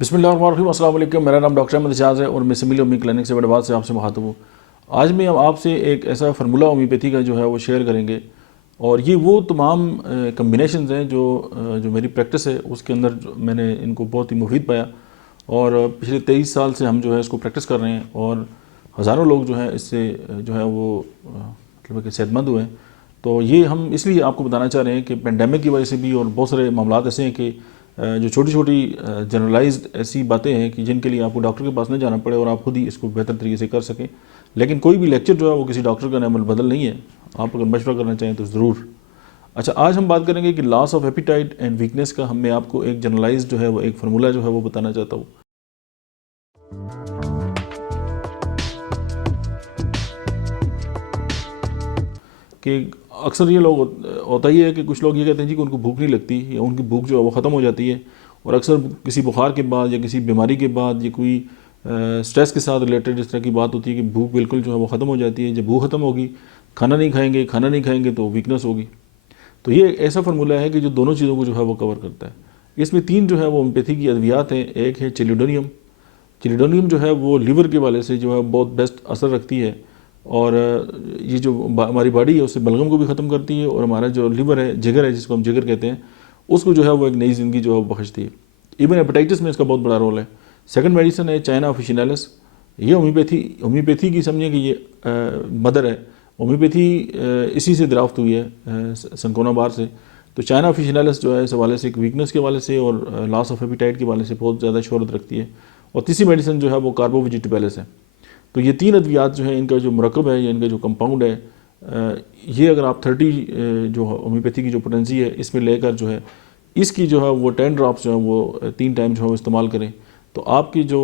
बिस्मिल्लाहिर्रहमानिर्रहीम, अस्सलाम वालेकुम। मेरा नाम डॉक्टर अहमद इजाज़ है और मैं सिमिल होम्योपैथी क्लिनिक से बड़बाद से आपसे मुखातब हूँ। आज मैं आपसे एक ऐसा फार्मूला होम्योपैथी का जो है वो शेयर करेंगे और ये वो तमाम कम्बिनेशंस हैं जो मेरी प्रैक्टिस है उसके अंदर मैंने इनको बहुत ही मुफीद पाया और पिछले 23 साल से हम जो है इसको प्रैक्टिस कर रहे हैं और हज़ारों लोग जो है इससे जो है वो मतलब कि सेहतमंद हुए हैं। तो ये हम इसलिए आपको बताना चाह रहे हैं कि पेंडेमिक की वजह से भी और बहुत सारे मामला ऐसे हैं कि जो छोटी छोटी जनरलाइज्ड ऐसी बातें हैं कि जिनके लिए आपको डॉक्टर के पास नहीं जाना पड़े और आप खुद ही इसको बेहतर तरीके से कर सकें। लेकिन कोई भी लेक्चर जो है वो किसी डॉक्टर का अमल बदल नहीं है। आप अगर मशवरा करना चाहें तो ज़रूर। अच्छा, आज हम बात करेंगे कि loss of appetite and weakness का मैं आपको एक जनरलाइज जो है वो एक फार्मूला जो है वो बताना चाहता हूँ कि अक्सर ये लोग होता ही है कि कुछ लोग ये कहते हैं जी कि उनको भूख नहीं लगती या उनकी भूख जो है वो ख़त्म हो जाती है। और अक्सर किसी बुखार के बाद या किसी बीमारी के बाद या कोई स्ट्रेस के साथ रिलेटेड इस तरह की बात होती है कि भूख बिल्कुल जो है वो ख़त्म हो जाती है। जब भूख ख़त्म होगी, खाना नहीं खाएंगे तो वीकनेस होगी। तो ये ऐसा फार्मूला है कि जो दोनों चीज़ों को जो है वो कवर करता है। इसमें 3 जो है वो होम्योपैथी की अद्वियात हैं। एक है चिलिडोनियम। चिलिडोनियम जो है वो लीवर के वाले से जो है बहुत बेस्ट असर रखती है और ये जो हमारी बॉडी है उससे बलगम को भी ख़त्म करती है और हमारा जो लीवर है, जिगर है, जिसको हम जिगर कहते हैं, उसको जो है वो एक नई ज़िंदगी जो है वो बख्शती है। इवन हेपेटाइटिस में इसका बहुत बड़ा रोल है। सेकंड मेडिसिन है चाइना ऑफिशिनालिस। ये होम्योपैथी की समझिए कि ये मदर है। होम्योपैथी इसी से दराफ्त हुई है संकोना बार से। तो चाइना ऑफिशिनालिस जो है इस हवाले से एक वीकनेस के हवाले से और लॉस ऑफ एपिटाइट के हवाले से बहुत ज़्यादा शोहरत रखती है। और तीसरी मेडिसिन जो है वो कार्बोवेजिटेबल्स है। तो ये 3 अद्वियात जो है इनका जो मरकब है या इनका जो कंपाउंड है, ये अगर आप 30 जो होम्योपैथी की जो पोटेंसी है इसमें लेकर जो है इसकी जो है वो 10 ड्रॉप्स जो है वो 3 टाइम जो है वो इस्तेमाल करें तो आपकी जो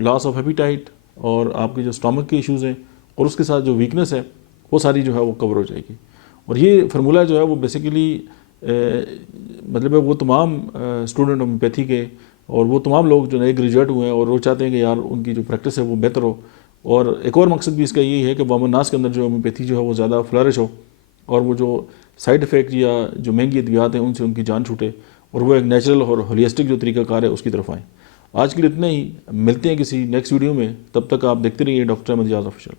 लॉस ऑफ एपिटाइट और आपके जो स्टमक के इश्यूज़ हैं और उसके साथ जो वीकनेस है वो सारी जो है वो कवर हो जाएगी। और ये फार्मूला जो है वो बेसिकली मतलब है वो तमाम स्टूडेंट होम्योपैथी के और वो तमाम लोग जो नए ग्रेजुएट हुए हैं और वो चाहते हैं कि यार उनकी जो प्रैक्टिस है वो बेहतर हो। और एक और मकसद भी इसका यही है कि वामनास के अंदर जो होम्योपैथी जो है वो ज़्यादा फ्लरिश हो और वो जो साइड इफ़ेक्ट या जो महंगी अद्वियात हैं उनसे उनकी जान छूटे और वो एक नेचुरल और होलिस्टिक जो तरीक़ाकार है उसकी तरफ आएँ। आज के लिए इतना ही। मिलते हैं किसी नेक्स्ट वीडियो में। तब तक आप देखते रहिए डॉक्टर अहमद इजाज़ ऑफिशियल।